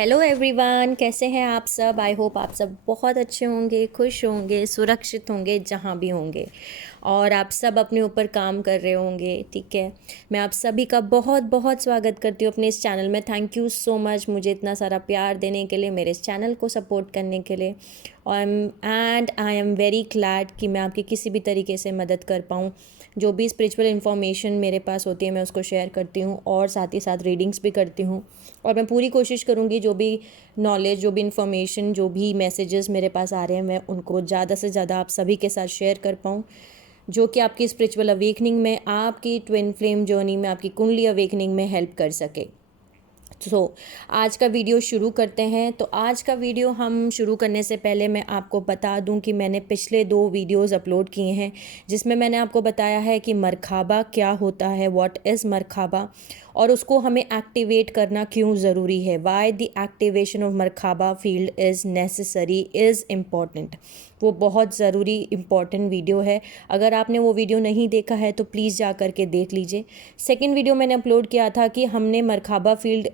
Hello everyone, कैसे हैं आप सब। आई होप आप सब बहुत अच्छे होंगे, खुश होंगे, सुरक्षित होंगे जहाँ भी होंगे और आप सब अपने ऊपर काम कर रहे होंगे। ठीक है, मैं आप सभी का बहुत बहुत स्वागत करती हूँ अपने इस चैनल में। थैंक यू सो मच मुझे इतना सारा प्यार देने के लिए, मेरे इस चैनल को सपोर्ट करने के लिए। And I am very glad कि मैं आपकी किसी भी तरीके से मदद कर पाऊँ। जो भी स्पिरिचुअल इन्फॉर्मेशन मेरे पास होती है मैं उसको शेयर करती हूँ और साथ ही साथ रीडिंग्स भी करती हूँ। और मैं पूरी कोशिश करूँगी जो भी नॉलेज, जो भी इन्फॉर्मेशन, जो भी मैसेजेस मेरे पास आ रहे हैं मैं उनको ज़्यादा से ज़्यादा आप सभी के साथ शेयर कर पाऊँ, जो कि आपकी स्पिरिचुअल अवेकनिंग में, आपकी ट्विन फ्लेम जर्नी में, आपकी कुंडली अवेकनिंग में हेल्प कर सके। आज का वीडियो शुरू करते हैं। तो आज का वीडियो हम शुरू करने से पहले मैं आपको बता दूं कि मैंने पिछले 2 वीडियोस अपलोड किए हैं जिसमें मैंने आपको बताया है कि मरखाबा क्या होता है, व्हाट इज़ मरखाबा, और उसको हमें एक्टिवेट करना क्यों ज़रूरी है, why the activation of merkaba field is necessary, is important. वो बहुत ज़रूरी इम्पॉर्टेंट वीडियो है। अगर आपने वो वीडियो नहीं देखा है तो प्लीज़ जा कर के देख लीजिए। सेकंड वीडियो मैंने अपलोड किया था कि हमने मरखाबा फील्ड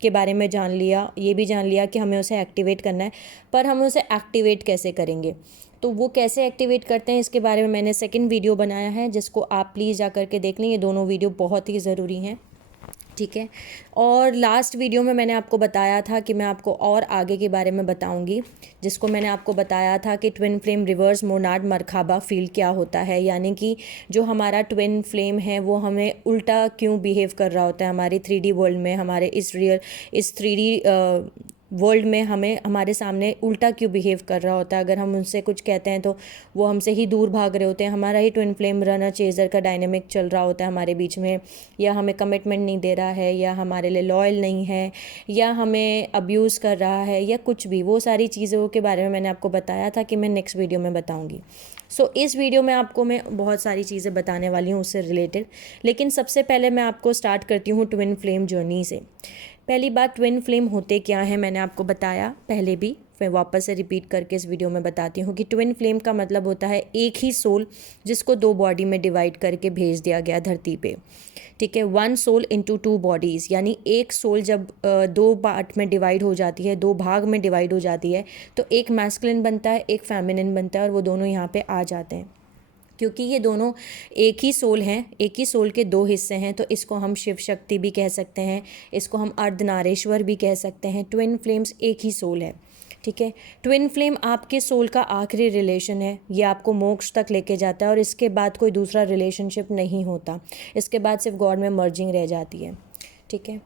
के बारे में जान लिया, ये भी जान लिया कि हमें उसे एक्टिवेट करना है, पर हम उसे एक्टिवेट कैसे करेंगे, तो वो कैसे एक्टिवेट करते हैं इसके बारे में मैंने सेकंड वीडियो बनाया है, जिसको आप प्लीज़ जा कर के देख लें। ये दोनों वीडियो बहुत ही ज़रूरी हैं। ठीक है, और लास्ट वीडियो में मैंने आपको बताया था कि मैं आपको और आगे के बारे में बताऊंगी, जिसको मैंने आपको बताया था कि twin flame reverse monad merkaba field क्या होता है, यानी कि जो हमारा ट्विन फ्लेम है वो हमें उल्टा क्यों बिहेव कर रहा होता है हमारी 3D वर्ल्ड में, हमारे इस 3D वर्ल्ड में हमें हमारे सामने उल्टा क्यों बिहेव कर रहा होता है। अगर हम उनसे कुछ कहते हैं तो वो हमसे ही दूर भाग रहे होते हैं। हमारा ही ट्विन फ्लेम रनर चेजर का डायनेमिक चल रहा होता है हमारे बीच में, या हमें कमिटमेंट नहीं दे रहा है, या हमारे लिए लॉयल नहीं है, या हमें अब्यूज़ कर रहा है, या कुछ भी। वो सारी चीज़ों के बारे में मैंने आपको बताया था कि मैं नेक्स्ट वीडियो में बताऊँगी। इस वीडियो में आपको मैं बहुत सारी चीज़ें बताने वाली हूँ उससे रिलेटेड। लेकिन सबसे पहले मैं आपको स्टार्ट करती हूँ ट्विन फ्लेम जर्नी से। पहली बात, ट्विन फ्लेम होते क्या हैं मैंने आपको बताया पहले भी, मैं वापस से रिपीट करके इस वीडियो में बताती हूँ कि ट्विन फ्लेम का मतलब होता है एक ही सोल जिसको 2 बॉडी में डिवाइड करके भेज दिया गया धरती पे। ठीक है, 1 सोल इनटू 2 बॉडीज़, यानी एक सोल जब 2 पार्ट में डिवाइड हो जाती है, 2 भाग में डिवाइड हो जाती है, तो एक मैस्कुलिन बनता है, एक फेमिनिन बनता है, और वो दोनों यहाँ पे आ जाते हैं। क्योंकि ये दोनों एक ही सोल हैं, एक ही सोल के 2 हिस्से हैं, तो इसको हम शिव शक्ति भी कह सकते हैं, इसको हम अर्धनारेश्वर भी कह सकते हैं। ट्विन फ्लेम्स एक ही सोल है। ठीक है, ट्विन फ्लेम आपके सोल का आखिरी रिलेशन है, ये आपको मोक्ष तक लेके जाता है और इसके बाद कोई दूसरा रिलेशनशिप नहीं होता। इसके बाद सिर्फ गॉड में मर्जिंग रह जाती है। ठीक है,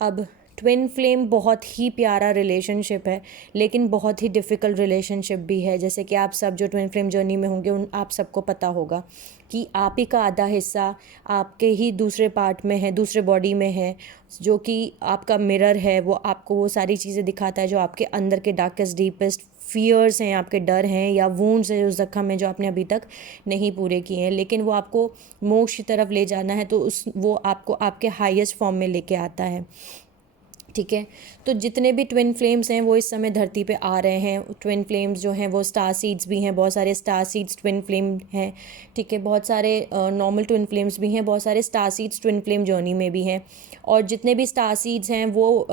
अब ट्विन फ्लेम बहुत ही प्यारा रिलेशनशिप है, लेकिन बहुत ही डिफ़िकल्ट रिलेशनशिप भी है। जैसे कि आप सब जो ट्विन फ्लेम जर्नी में होंगे उन आप सबको पता होगा कि आप ही का आधा हिस्सा आपके ही दूसरे पार्ट में है, दूसरे बॉडी में है, जो कि आपका मिरर है। वो आपको वो सारी चीज़ें दिखाता है जो आपके अंदर के डार्केस्ट डीपेस्ट फियर्स हैं, आपके डर हैं, या वूंड्स हैं, जो जख्म हैं जो आपने अभी तक नहीं पूरे किए हैं, लेकिन वो आपको मोक्ष की तरफ ले जाना है, तो वो आपको आपके हाईएस्ट फॉर्म में लेके आता है। ठीक है, तो जितने भी ट्विन फ्लेम्स हैं वो इस समय धरती पे आ रहे हैं। ट्विन फ्लेम्स जो हैं वो स्टार सीड्स भी हैं, बहुत सारे स्टार सीड्स ट्विन फ्लेम हैं। ठीक है, बहुत सारे नॉर्मल ट्विन फ्लेम्स भी हैं, बहुत सारे star seeds twin flame journey में भी हैं। और जितने भी स्टार सीड्स हैं वो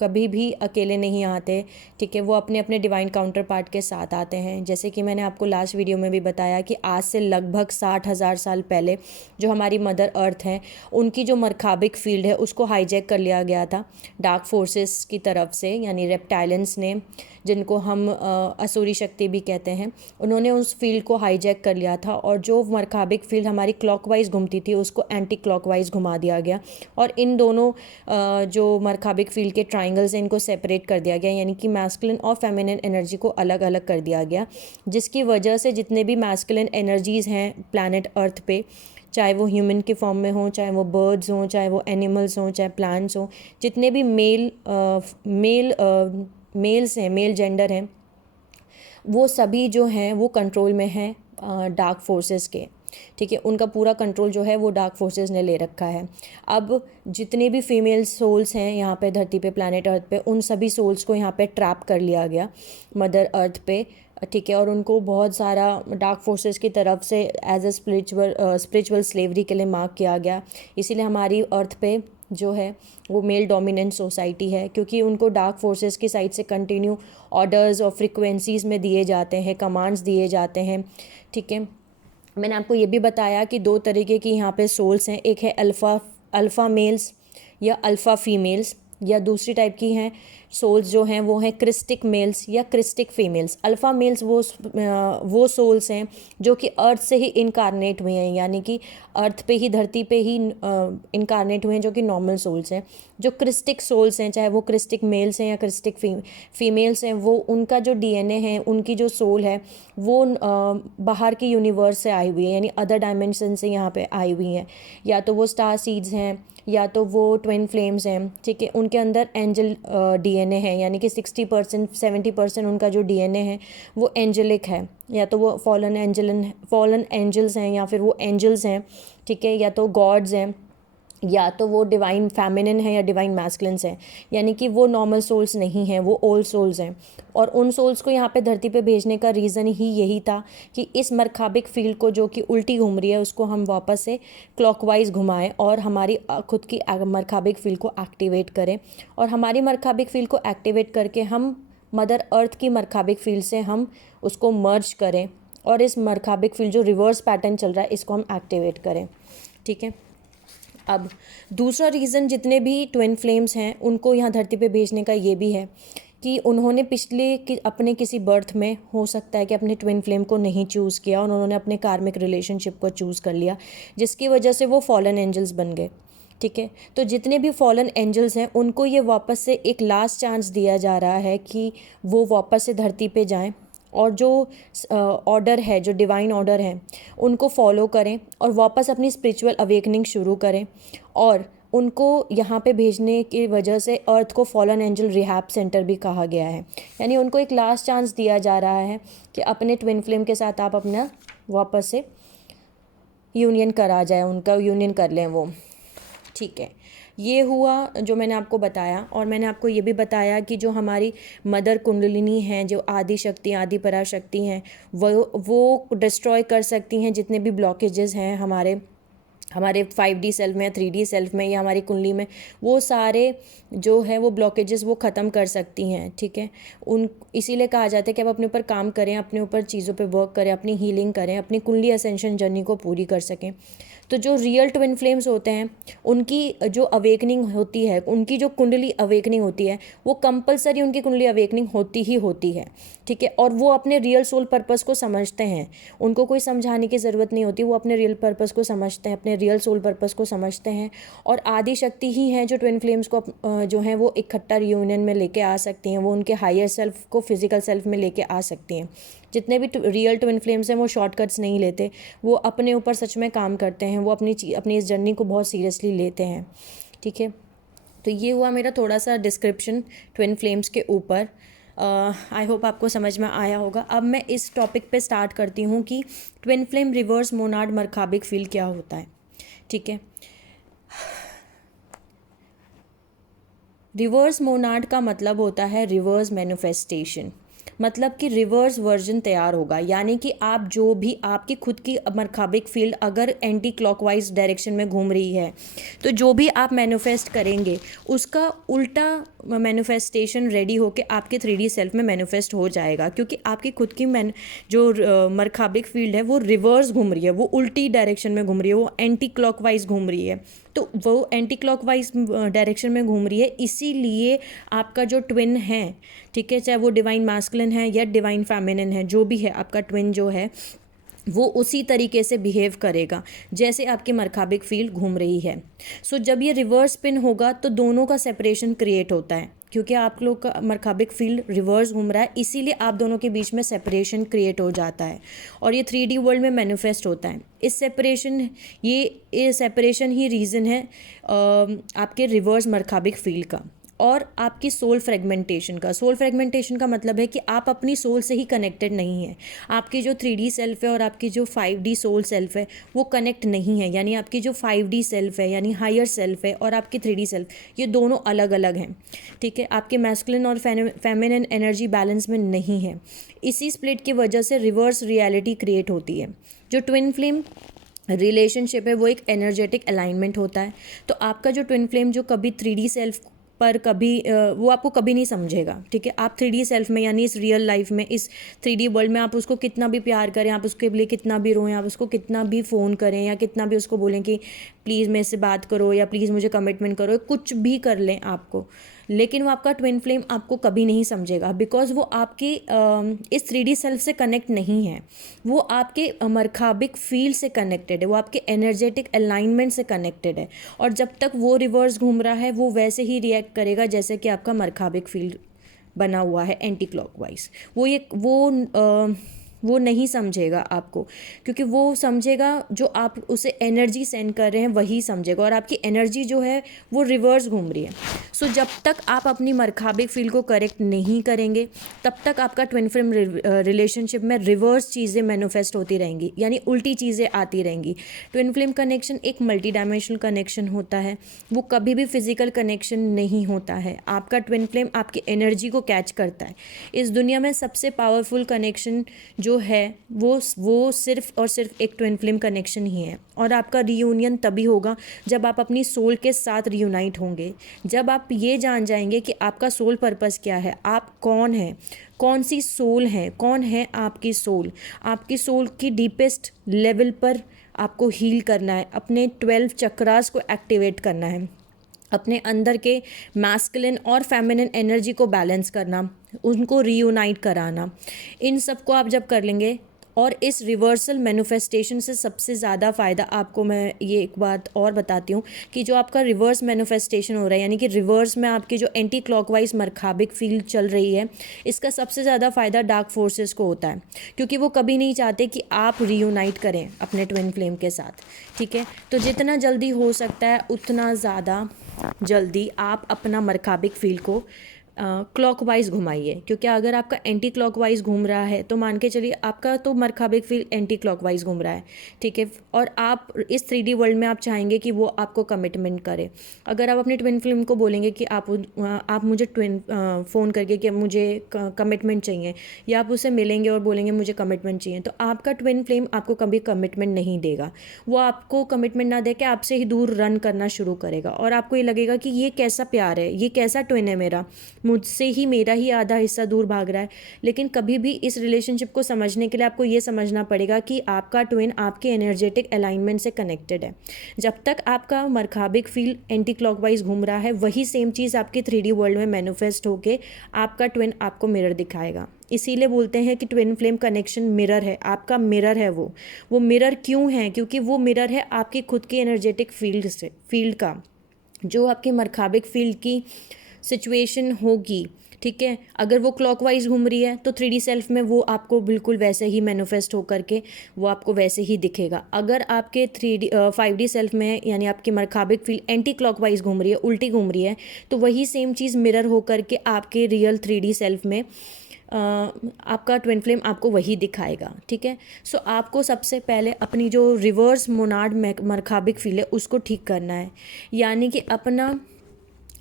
कभी भी अकेले नहीं आते। ठीक है, वो अपने अपने डिवाइन काउंटर पार्ट के साथ आते हैं। जैसे कि मैंने आपको लास्ट वीडियो में भी बताया कि आज से लगभग 60,000 साल पहले जो हमारी मदर अर्थ हैं, उनकी जो मरखाबिक फील्ड है उसको हाईजैक कर लिया गया था डार्क फोर्सेस की तरफ से, यानी रेप्टाइलेंस ने, जिनको हम असुरी शक्ति भी कहते हैं। उन्होंने उस फील्ड को हाईजैक कर लिया था, और जो मरखाबिक फील्ड हमारी क्लॉकवाइज घूमती थी उसको एंटी क्लॉकवाइज घुमा दिया गया, और इन दोनों जो मरखाबिक फील्ड के ट्राइंगल्स हैं इनको सेपरेट कर दिया गया, यानी कि मैस्कुलिन और फेमिनिन एनर्जी को अलग अलग कर दिया गया, जिसकी वजह से जितने भी मैस्कुलिन एनर्जीज़ हैं प्लैनेट अर्थ पे, चाहे वो ह्यूमन के फॉर्म में हों, चाहे वो बर्ड्स हों, चाहे वो एनिमल्स हों, चाहे प्लांट्स हों, जितने भी मेल्स हैं, मेल जेंडर हैं, वो सभी जो हैं वो कंट्रोल में हैं डार्क फोर्सेस के। ठीक है, उनका पूरा कंट्रोल जो है वो डार्क फोर्सेस ने ले रखा है। अब जितने भी फीमेल सोल्स हैं यहाँ पे धरती पे, प्लैनेट अर्थ पे, उन सभी सोल्स को यहाँ पे ट्रैप कर लिया गया मदर अर्थ पे। ठीक है, और उनको बहुत सारा डार्क फोर्सेस की तरफ से एज ए स्पिरिचुअल स्लेवरी के लिए मार्क किया गया। इसीलिए हमारी अर्थ पे जो है वो मेल डोमिनेंट सोसाइटी है, क्योंकि उनको डार्क फोर्सेस की साइड से कंटिन्यू ऑर्डर्स और फ्रिक्वेंसीज़ में दिए जाते हैं, कमांड्स दिए जाते हैं। ठीक है, मैंने आपको ये भी बताया कि दो तरीके की यहाँ पे सोल्स हैं, एक है अल्फ़ा मेल्स या अल्फ़ा फीमेल्स, या दूसरी टाइप की हैं सोल्स जो हैं वो हैं क्रिस्टिक मेल्स या क्रिस्टिक फीमेल्स। अल्फ़ा मेल्स वो सोल्स हैं जो कि अर्थ से ही इनकारनेट हुए हैं, यानी कि अर्थ पे ही, धरती पे ही इनकारनेट हुए हैं, जो कि नॉर्मल सोल्स हैं। जो क्रिस्टिक सोल्स हैं, चाहे वो क्रिस्टिक मेल्स हैं या क्रिस्टिक फीमेल्स हैं, वो उनका जो डीएनए है, उनकी जो सोल है वो बाहर के यूनिवर्स से आई हुई है, यानी अदर डायमेंशन से यहाँ पे आई हुई हैं। या तो वो स्टार सीड्स हैं या तो वो ट्विन फ्लेम्स हैं। ठीक है, उनके अंदर एंजल डीएनए है, यानी कि 60% 70% उनका जो डीएनए है वो एंजलिक है, या तो वो फॉलन एंजल्स हैं या फिर वो एंजल्स हैं। ठीक है, या तो गॉड्स हैं, या तो वो डिवाइन फेमिनिन है या डिवाइन मैस्कुलिन्स हैं, यानी कि वो नॉर्मल सोल्स नहीं हैं, वो ओल्ड सोल्स हैं। और उन सोल्स को यहाँ पे धरती पे भेजने का रीज़न ही यही था कि इस मरखाबिक फील्ड को, जो कि उल्टी घूम रही है, उसको हम वापस से क्लॉकवाइज घुमाएं और हमारी खुद की मरखाबिक फील्ड को एक्टिवेट करें। और हमारी मरखाबिक फील्ड को एक्टिवेट करके हम मदर अर्थ की मरखाबिक फील्ड से हम उसको मर्ज करें और इस मरखाबिक फील्ड जो रिवर्स पैटर्न चल रहा है इसको हम एक्टिवेट करें। ठीक है, अब दूसरा रीज़न जितने भी ट्विन फ्लेम्स हैं उनको यहाँ धरती पे भेजने का ये भी है कि उन्होंने अपने किसी बर्थ में, हो सकता है कि अपने ट्विन फ्लेम को नहीं चूज़ किया और उन्होंने अपने कार्मिक रिलेशनशिप को चूज़ कर लिया, जिसकी वजह से वो फॉलन एंजल्स बन गए। ठीक है, तो जितने भी फॉलन एंजल्स हैं उनको ये वापस से एक लास्ट चांस दिया जा रहा है कि वो वापस से धरती पे जाएं और जो ऑर्डर है, जो डिवाइन ऑर्डर है, उनको फॉलो करें और वापस अपनी स्पिरिचुअल अवेकनिंग शुरू करें। और उनको यहाँ पे भेजने की वजह से अर्थ को फॉलन एंजल रिहैब सेंटर भी कहा गया है, यानी उनको एक लास्ट चांस दिया जा रहा है कि अपने ट्विन फ्लेम के साथ आप अपना वापस से यूनियन करा जाए, उनका यूनियन कर लें वो। ठीक है, ये हुआ जो मैंने आपको बताया। और मैंने आपको ये भी बताया कि जो हमारी मदर कुंडलिनी हैं, जो आदि शक्ति, आदि पराशक्ति हैं, वो डिस्ट्रॉय कर सकती हैं जितने भी ब्लॉकेजेस हैं हमारे 5D सेल्फ में, 3D सेल्फ में या हमारी कुंडली में, वो सारे जो है वो ब्लॉकेजेस वो ख़त्म कर सकती हैं। ठीक है, इसीलिए कहा जाता है कि आप अपने ऊपर काम करें, अपने ऊपर चीज़ों पे वर्क करें, अपनी हीलिंग करें, अपनी कुंडली असेंशन जर्नी को पूरी कर सकें। तो जो रियल ट्विन फ्लेम्स होते हैं उनकी जो अवेकनिंग होती है, उनकी जो कुंडली अवेकनिंग होती है, वो कंपलसरी उनकी कुंडली अवेकनिंग होती ही होती है। ठीक है, और वो अपने रियल सोल पर्पस को समझते हैं, उनको कोई समझाने की ज़रूरत नहीं होती, वो अपने रियल पर्पस को समझते हैं, अपने रियल सोल पर्पस को समझते हैं। और आदि शक्ति ही हैं जो ट्विन फ्लेम्स को जो हैं वो इकट्ठा रियूनियन में लेके आ सकती हैं, वो उनके हायर सेल्फ को फिजिकल सेल्फ में लेके आ सकती हैं। जितने भी रियल ट्विन फ्लेम्स हैं वो शॉर्टकट्स नहीं लेते, वो अपने ऊपर सच में काम करते हैं, वो अपनी इस जर्नी को बहुत सीरियसली लेते हैं। ठीक है, तो ये हुआ मेरा थोड़ा सा डिस्क्रिप्शन ट्विन फ्लेम्स के ऊपर। आई होप आपको समझ में आया होगा। अब मैं इस टॉपिक पे स्टार्ट करती हूँ कि twin flame reverse monad merkabic field क्या होता है। ठीक है, रिवर्स मोनाड का मतलब होता है रिवर्स मैनिफेस्टेशन, मतलब कि रिवर्स वर्जन तैयार होगा, यानी कि आप जो भी आपकी खुद की मरखाबिक फील्ड अगर एंटी क्लॉकवाइज डायरेक्शन में घूम रही है, तो जो भी आप मैनिफेस्ट करेंगे उसका उल्टा मैनिफेस्टेशन रेडी होके आपके 3D सेल्फ में मैनिफेस्ट हो जाएगा, क्योंकि आपकी खुद की जो मरखाबिक फील्ड है वो रिवर्स घूम रही है, वो उल्टी डायरेक्शन में घूम रही है, वो एंटी क्लॉकवाइज घूम रही है। तो वो एंटी क्लॉकवाइज डायरेक्शन में घूम रही है, इसीलिए आपका जो ट्विन है, ठीक है, चाहे वो डिवाइन मैस्कुलिन है या डिवाइन फेमिनिन है, जो भी है आपका ट्विन जो है वो उसी तरीके से बिहेव करेगा जैसे आपकी मरखाबिक फील्ड घूम रही है। सो जब ये रिवर्स स्पिन होगा तो दोनों का सेपरेशन क्रिएट होता है, क्योंकि आप लोग का मरखाबिक फील्ड रिवर्स घूम रहा है, इसीलिए आप दोनों के बीच में सेपरेशन क्रिएट हो जाता है और ये 3D वर्ल्ड में मैनिफेस्ट होता है। इस सेपरेशन ये सेपरेशन ही रीज़न है आपके रिवर्स मरखाबिक फील्ड का और आपकी सोल फ्रेगमेंटेशन का। सोल फ्रेगमेंटेशन का मतलब है कि आप अपनी सोल से ही कनेक्टेड नहीं हैं, आपकी जो 3D सेल्फ है और आपकी जो 5D सोल सेल्फ है वो कनेक्ट नहीं है, यानी आपकी जो 5D सेल्फ है यानी हायर सेल्फ है और आपकी 3D सेल्फ, ये दोनों अलग अलग हैं। ठीक है, आपके मैस्कुलिन और फेमिनिन एनर्जी बैलेंस में नहीं है। इसी स्प्लिट की वजह से रिवर्स रियलिटी क्रिएट होती है। जो ट्विन फ्लेम रिलेशनशिप है वो एक एनर्जेटिक अलाइनमेंट होता है। तो आपका जो ट्विन फ्लेम जो कभी 3D सेल्फ पर कभी वो आपको कभी नहीं समझेगा, ठीक है। आप 3D सेल्फ में यानी इस रियल लाइफ में, इस 3D वर्ल्ड में आप उसको कितना भी प्यार करें, आप उसके लिए कितना भी रोएं, आप उसको कितना भी फ़ोन करें या कितना भी उसको बोलें कि प्लीज़ मेरे से बात करो या प्लीज़ मुझे कमिटमेंट करो, कुछ भी कर लें आपको, लेकिन वो आपका ट्विन फ्लेम आपको कभी नहीं समझेगा, बिकॉज वो आपकी इस 3D सेल्फ से कनेक्ट नहीं है। वो आपके मरखाबिक फील्ड से कनेक्टेड है, वो आपके एनर्जेटिक अलाइनमेंट से कनेक्टेड है। और जब तक वो रिवर्स घूम रहा है वो वैसे ही रिएक्ट करेगा जैसे कि आपका मरखाबिक फील्ड बना हुआ है एंटी क्लॉकवाइज। वो नहीं समझेगा आपको, क्योंकि वो समझेगा जो आप उसे एनर्जी सेंड कर रहे हैं वही समझेगा, और आपकी एनर्जी जो है वो रिवर्स घूम रही है। सो जब तक आप अपनी मरखाबिक फील्ड को करेक्ट नहीं करेंगे तब तक आपका ट्विन फ्लेम रिलेशनशिप में रिवर्स चीज़ें मैनिफेस्ट होती रहेंगी, यानी उल्टी चीज़ें आती रहेंगी। ट्विन फ्लेम कनेक्शन एक मल्टी डायमेंशनल कनेक्शन होता है, वो कभी भी फिजिकल कनेक्शन नहीं होता है। आपका ट्विन फ्लेम आपकी एनर्जी को कैच करता है। इस दुनिया में सबसे पावरफुल कनेक्शन जो है वो सिर्फ और सिर्फ एक ट्विन फ्लेम कनेक्शन ही है। और आपका रियूनियन तभी होगा जब आप अपनी सोल के साथ रियूनाइट होंगे, जब आप ये जान जाएंगे कि आपका सोल पर्पस क्या है, आप कौन हैं, कौन सी सोल है, कौन है आपकी सोल। आपकी सोल की डीपेस्ट लेवल पर आपको हील करना है, अपने 12 चक्रास को एक्टिवेट करना है, अपने अंदर के मैस्कुलिन और फेमिनिन एनर्जी को बैलेंस करना, उनको रीयूनाइट कराना। इन सब को आप जब कर लेंगे, और इस रिवर्सल मैनिफेस्टेशन से सबसे ज़्यादा फ़ायदा आपको मैं ये एक बात और बताती हूँ कि जो आपका रिवर्स मैनिफेस्टेशन हो रहा है, यानी कि रिवर्स में आपकी जो एंटी क्लॉकवाइज मरखाबिक फील्ड चल रही है, इसका सबसे ज़्यादा फ़ायदा डार्क फोर्सेस को होता है, क्योंकि वो कभी नहीं चाहते कि आप रीयूनाइट करें अपने ट्विन फ्लेम के साथ, ठीक है। तो जितना जल्दी हो सकता है उतना ज़्यादा जल्दी आप अपना मरखाबिक फील्ड को क्लॉकवाइज घुमाइए, क्योंकि अगर आपका एंटी क्लॉकवाइज घूम रहा है तो मान के चलिए आपका तो मरखाबिक फील्ड एंटी क्लॉकवाइज घूम रहा है, ठीक है। और आप इस 3D वर्ल्ड में आप चाहेंगे कि वो आपको कमिटमेंट करे। अगर आप अपने ट्विन फ्लेम को बोलेंगे कि आप मुझे फ़ोन करके कि मुझे कमिटमेंट चाहिए, या आप उससे मिलेंगे और बोलेंगे मुझे कमिटमेंट चाहिए, तो आपका ट्विन फ्लेम आपको कभी कमिटमेंट नहीं देगा। वो आपको कमिटमेंट ना दे के आपसे ही दूर रन करना शुरू करेगा, और आपको ये लगेगा कि ये कैसा प्यार है, ये कैसा ट्विन है मेरा, मुझसे ही मेरा ही आधा हिस्सा दूर भाग रहा है। लेकिन कभी भी इस रिलेशनशिप को समझने के लिए आपको ये समझना पड़ेगा कि आपका ट्विन आपके एनर्जेटिक अलाइनमेंट से कनेक्टेड है। जब तक आपका मरखाबिक फील्ड एंटी क्लॉकवाइज घूम रहा है, वही सेम चीज़ आपकी 3D वर्ल्ड में मैनिफेस्ट होके आपका ट्विन आपको मिरर दिखाएगा। इसीलिए बोलते हैं कि ट्विन फ्लेम कनेक्शन मिरर है, आपका मिरर है वो मिरर क्यों है? क्योंकि वो मिरर है आपकी खुद की एनर्जेटिक फील्ड का, जो आपके मरखाबिक फील्ड की सिचुएशन होगी, ठीक है। अगर वो क्लॉकवाइज घूम रही है तो 3D सेल्फ में वो आपको बिल्कुल वैसे ही मैनिफेस्ट होकर के वो आपको वैसे ही दिखेगा। अगर आपके 5D सेल्फ में यानी आपकी मरखाबिक फील्ड एंटी क्लॉकवाइज घूम रही है, उल्टी घूम रही है, तो वही सेम चीज़ मिरर होकर के आपके रियल 3D सेल्फ में आपका ट्विन फ्लेम आपको वही दिखाएगा, ठीक है। सो आपको सबसे पहले अपनी जो रिवर्स मोनाड मरखाबिक फील्ड है उसको ठीक करना है, यानी कि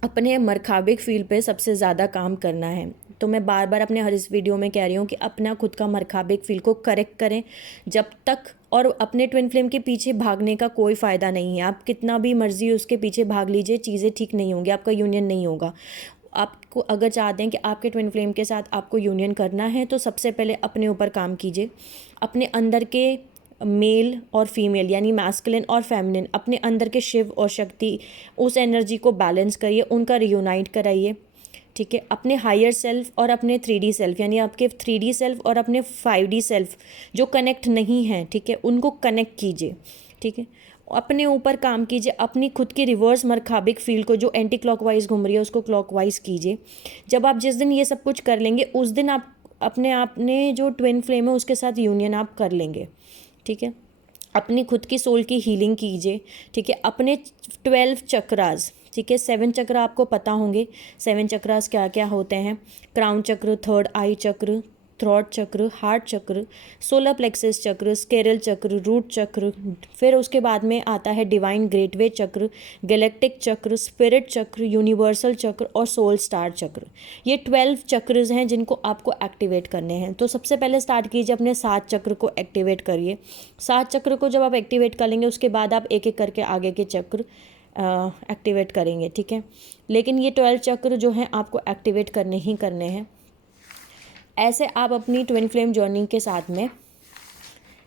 अपने मरखाबिक फील्ड पे सबसे ज़्यादा काम करना है। तो मैं बार बार अपने हर इस वीडियो में कह रही हूँ कि अपना खुद का मरखाबिक फील्ड को करेक्ट करें जब तक, और अपने ट्विन फ्लेम के पीछे भागने का कोई फ़ायदा नहीं है। आप कितना भी मर्जी उसके पीछे भाग लीजिए, चीज़ें ठीक नहीं होंगी, आपका यूनियन नहीं होगा। आपको अगर चाहते हैं कि आपके ट्विन फ्लेम के साथ आपको यूनियन करना है तो सबसे पहले अपने ऊपर काम कीजिए, अपने अंदर के मेल और फीमेल यानी मैस्कुलिन और फेमिनिन, अपने अंदर के शिव और शक्ति, उस एनर्जी को बैलेंस करिए, उनका रियूनाइट कराइए, ठीक है। अपने हायर सेल्फ और अपने 3D सेल्फ यानी आपके 3D सेल्फ और अपने 5D सेल्फ जो कनेक्ट नहीं हैं, ठीक है, उनको कनेक्ट कीजिए, ठीक है। अपने ऊपर काम कीजिए, अपनी खुद की रिवर्स मरखाबिक फील्ड को जो एंटी क्लॉकवाइज घूम रही है उसको क्लॉकवाइज कीजिए। जब आप जिस दिन ये सब कुछ कर लेंगे उस दिन आप अपने जो ट्विन फ्लेम है उसके साथ यूनियन आप कर लेंगे, ठीक है। अपनी खुद की सोल की हीलिंग कीजिए, ठीक है। अपने 12 चक्रास, ठीक है, 7 चक्र आपको पता होंगे, 7 चक्रास क्या क्या होते हैं। क्राउन चक्र, थर्ड आई चक्र, थ्रॉट चक्र, हार्ट चक्र, सोलर प्लेक्सस चक्र, स्केरल चक्र, रूट चक्र, फिर उसके बाद में आता है डिवाइन ग्रेटवे चक्र, गैलेक्टिक चक्र, स्पिरिट चक्र, यूनिवर्सल चक्र और सोल स्टार चक्र। ये 12 चक्र हैं जिनको आपको एक्टिवेट करने हैं। तो सबसे पहले स्टार्ट कीजिए अपने 7 चक्र को एक्टिवेट करिए। 7 चक्र को जब आप एक्टिवेट कर लेंगे उसके बाद आप एक एक करके आगे के चक्र एक्टिवेट करेंगे, ठीक है। लेकिन ये 12 चक्र जो हैं आपको एक्टिवेट करने ही करने हैं। ऐसे आप अपनी ट्विन फ्लेम जर्नी के साथ में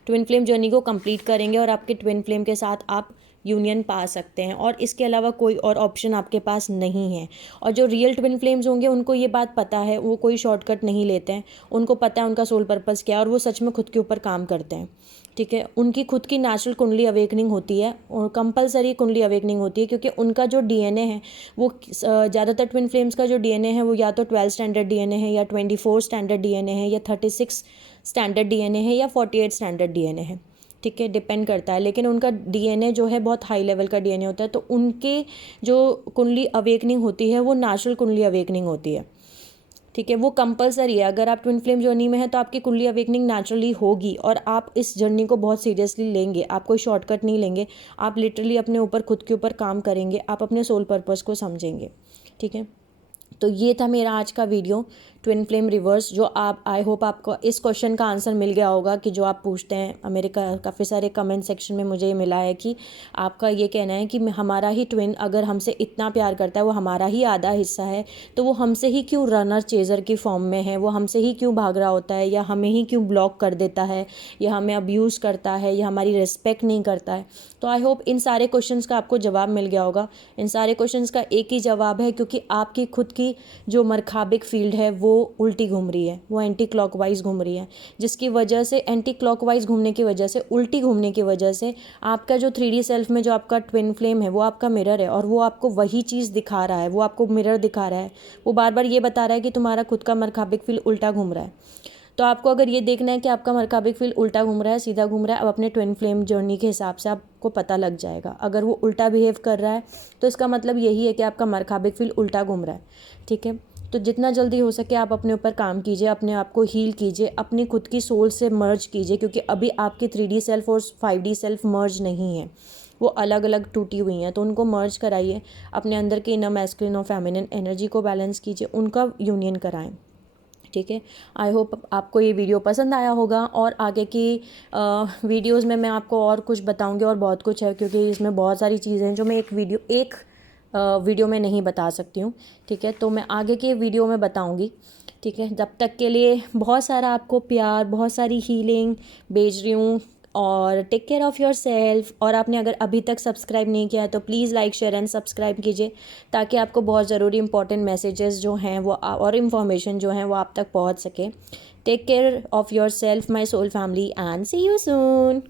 ट्विन फ्लेम जर्नी को कंप्लीट करेंगे और आपके ट्विन फ्लेम के साथ आप यूनियन पा सकते हैं, और इसके अलावा कोई और ऑप्शन आपके पास नहीं है। और जो रियल ट्विन फ्लेम्स होंगे उनको ये बात पता है, वो कोई शॉर्टकट नहीं लेते हैं, उनको पता है उनका सोल पर्पस क्या है और वो सच में खुद के ऊपर काम करते हैं, ठीक है। उनकी खुद की नेचुरल कुंडली अवेकनिंग होती है और कंपलसरी कुंडली अवेकनिंग होती है, क्योंकि उनका जो डीएनए है वो ज़्यादातर ट्विन फ्लेम्स का जो डीएनए है वो या तो 12 स्टैंडर्ड डीएनए है, या 24 स्टैंडर्ड डीएनए है, या 36 स्टैंडर्ड डीएनए है, या 48 स्टैंडर्ड डीएनए है, ठीक है, डिपेंड करता है। लेकिन उनका डीएनए जो है बहुत हाई लेवल का डीएनए होता है, तो उनके जो कुंडली अवेकनिंग होती है वो नेचुरल कुंडली अवेकनिंग होती है, ठीक है। वो कंपलसरी है। अगर आप ट्विन फ्लेम जर्नी में है तो आपकी कुंडली अवेकनिंग नेचुरली होगी, और आप इस जर्नी को बहुत सीरियसली लेंगे। आप कोई शॉर्टकट नहीं लेंगे, आप लिटरली अपने ऊपर खुद के ऊपर काम करेंगे, आप अपने सोल पर्पस को समझेंगे, ठीक है। तो ये था मेरा आज का वीडियो ट्विन फ्लेम रिवर्स, जो आप आई होप आपको इस क्वेश्चन का आंसर मिल गया होगा कि जो आप पूछते हैं। मेरे काफ़ी सारे कमेंट सेक्शन में मुझे ये मिला है कि आपका ये कहना है कि हमारा ही ट्विन अगर हमसे इतना प्यार करता है, वो हमारा ही आधा हिस्सा है, तो वो हमसे ही क्यों रनर चेजर की फॉर्म में है, वो हमसे ही क्यों भाग रहा होता है, या हमें ही क्यों ब्लॉक कर देता है, या हमें अब्यूज़ करता है, या हमारी रिस्पेक्ट नहीं करता है। तो आई होप इन सारे क्वेश्चंस का आपको जवाब मिल गया होगा। इन सारे क्वेश्चंस का एक ही जवाब है, क्योंकि आपकी खुद की जो मरखाबिक फील्ड है वो उल्टी घूम रही है, वो एंटी क्लॉकवाइज घूम रही है, जिसकी वजह से एंटी क्लॉकवाइज घूमने की वजह से, उल्टी घूमने की वजह से आपका जो 3D सेल्फ में जो आपका ट्विन फ्लेम है वो आपका मिरर है, और वो आपको वही चीज़ दिखा रहा है, वो आपको मिरर दिखा रहा है, वो बार बार ये बता रहा है कि तुम्हारा खुद का मरखाबिक फील्ड उल्टा घूम रहा है। तो आपको अगर ये देखना है कि आपका मरखाबिक फील्ड उल्टा घूम रहा है, सीधा घूम रहा है, अब अपने ट्विन फ्लेम जर्नी के हिसाब से आपको पता लग जाएगा। अगर वो उल्टा बिहेव कर रहा है तो इसका मतलब यही है कि आपका मरखाबिक फील्ड उल्टा घूम रहा है, ठीक है। तो जितना जल्दी हो सके आप अपने ऊपर काम कीजिए, अपने आप को हील कीजिए, अपनी खुद की सोल से मर्ज कीजिए, क्योंकि अभी आपकी 3D सेल्फ और 5D सेल्फ मर्ज नहीं है, वो अलग अलग टूटी हुई हैं। तो उनको मर्ज कराइए, अपने अंदर के इनर मैस्कुलिन और फेमिनिन एनर्जी को बैलेंस कीजिए, उनका यूनियन कराएं, ठीक है। आई होप आपको ये वीडियो पसंद आया होगा, और आगे की वीडियोज़ में मैं आपको और कुछ बताऊंगी, और बहुत कुछ है, क्योंकि इसमें बहुत सारी चीज़ें हैं जो मैं एक वीडियो में नहीं बता सकती हूँ, ठीक है। तो मैं आगे के वीडियो में बताऊँगी, ठीक है। जब तक के लिए बहुत सारा आपको प्यार, बहुत सारी हीलिंग भेज रही हूँ, और take care of yourself. और आपने अगर अभी तक सब्सक्राइब नहीं किया तो please like share and subscribe कीजिए, ताकि आपको बहुत ज़रूरी इंपॉर्टेंट मैसेजेस जो हैं वो और इन्फॉर्मेशन जो हैं वो आप तक पहुँच सके। Take care of yourself my soul family, and see you soon.